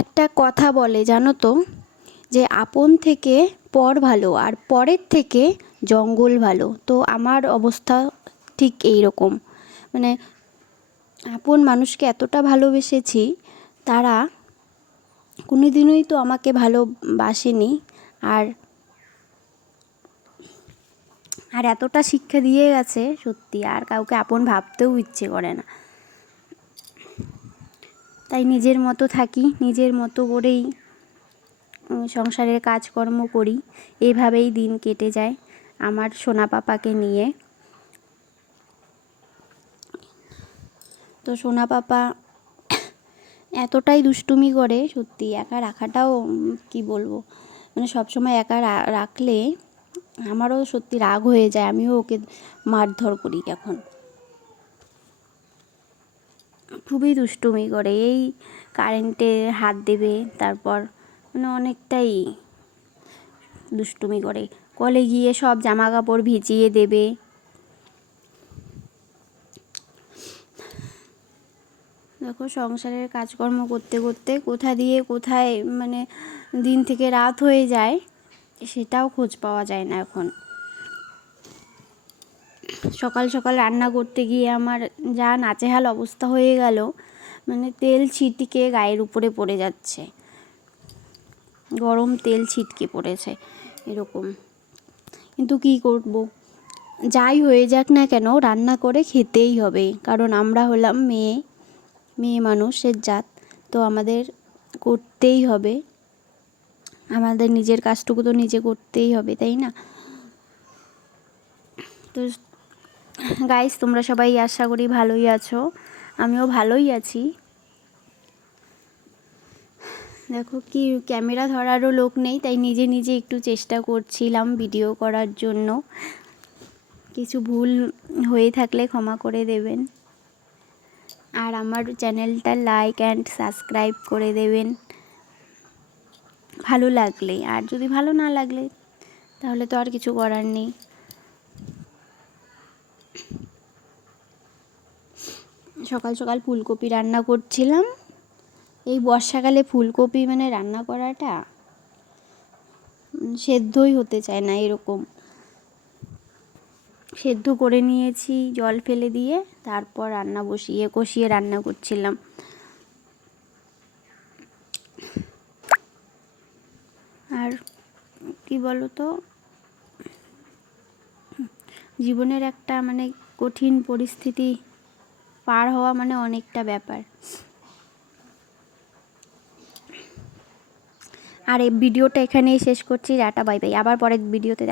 একটা কথা বলে জানো তো, যে আপন থেকে পর ভালো আর পরের থেকে জঙ্গল ভালো। তো আমার অবস্থা ঠিক এই রকম, মানে আপন মানুষকে এতটা ভালোবেসেছি, তারা কোনোদিনই তো আমাকে ভালোবাসেনি। আর আর এতটা শিক্ষা দিয়ে গেছে, সত্যি আর কাউকে আপন ভাবতেও ইচ্ছে করে না। তাই নিজের মতো থাকি, নিজের মতো করেই সংসারের কাজকর্ম করি, এভাবেই দিন কেটে যায় আমার সোনা পাপাকে নিয়ে। তো সোনা পাপা এতটাই দুষ্টুমি করে, সত্যি একা রাখাটাও কি বলবো, মানে সবসময় একা রাখলে আমারও সত্যি রাগ হয়ে যায়, আমিও ওকে মারধর করি। এখন খুবই দুষ্টুমি করে, এই কারেন্টে হাত দেবে, তারপর মানে অনেকটাই দুষ্টুমি করে। কলে গিয়ে সব জামা কাপড় ভিজিয়ে দেবে। দেখো, সংসারের কাজকর্ম করতে করতে কোথা দিয়ে কোথায় মানে দিন থেকে রাত হয়ে যায়, সেটাও খোঁজ পাওয়া যায় না এখন। সকাল সকাল রান্না করতে গিয়ে আমার যা নাচেহাল অবস্থা হয়ে গেল, মানে তেল ছিটকে গায়ের উপরে পড়ে যাচ্ছে, গরম তেল ছিটকে পড়েছে এরকম। কিন্তু কী করব, যাই হয়ে যাক না কেন রান্না করে খেতেই হবে, কারণ আমরা হলাম মেয়ে মানুষের জাত। তো আমাদের করতেই হবে, আমাদের নিজের কাজটুকু তো নিজে করতেই হবে, তাই না? তো গাইস, তোমরা সবাই আশা করি ভালোই আছো, আমিও ভালোই আছি। দেখো, কি ক্যামেরা ধরারও লোক নেই, তাই নিজে নিজে একটু চেষ্টা করছিলাম ভিডিও করার জন্য। কিছু ভুল হয়ে থাকলে ক্ষমা করে দেবেন, আর আমার চ্যানেলটা লাইক অ্যান্ড সাবস্ক্রাইব করে দেবেন ভালো লাগলে। আর যদি ভালো না লাগলে তাহলে তো আর কিছু করার নেই। সকাল সকাল ফুলকপি রান্না করছিলাম। এই বর্ষাকালে ফুলকপি মানে রান্না করাটা সেদ্ধই হতে চায় না, এরকম। সেদ্ধ করে নিয়েছি জল ফেলে দিয়ে, তারপর রান্না কষিয়ে রান্না করছিলাম। আর কি বলো তো, জীবনের একটা মানে কঠিন পরিস্থিতি পার হওয়া মানে অনেকটা ব্যাপার। আর এই ভিডিওটা এখানেই শেষ করছি। টাটা, বাই বাই, আবার পরের ভিডিওতে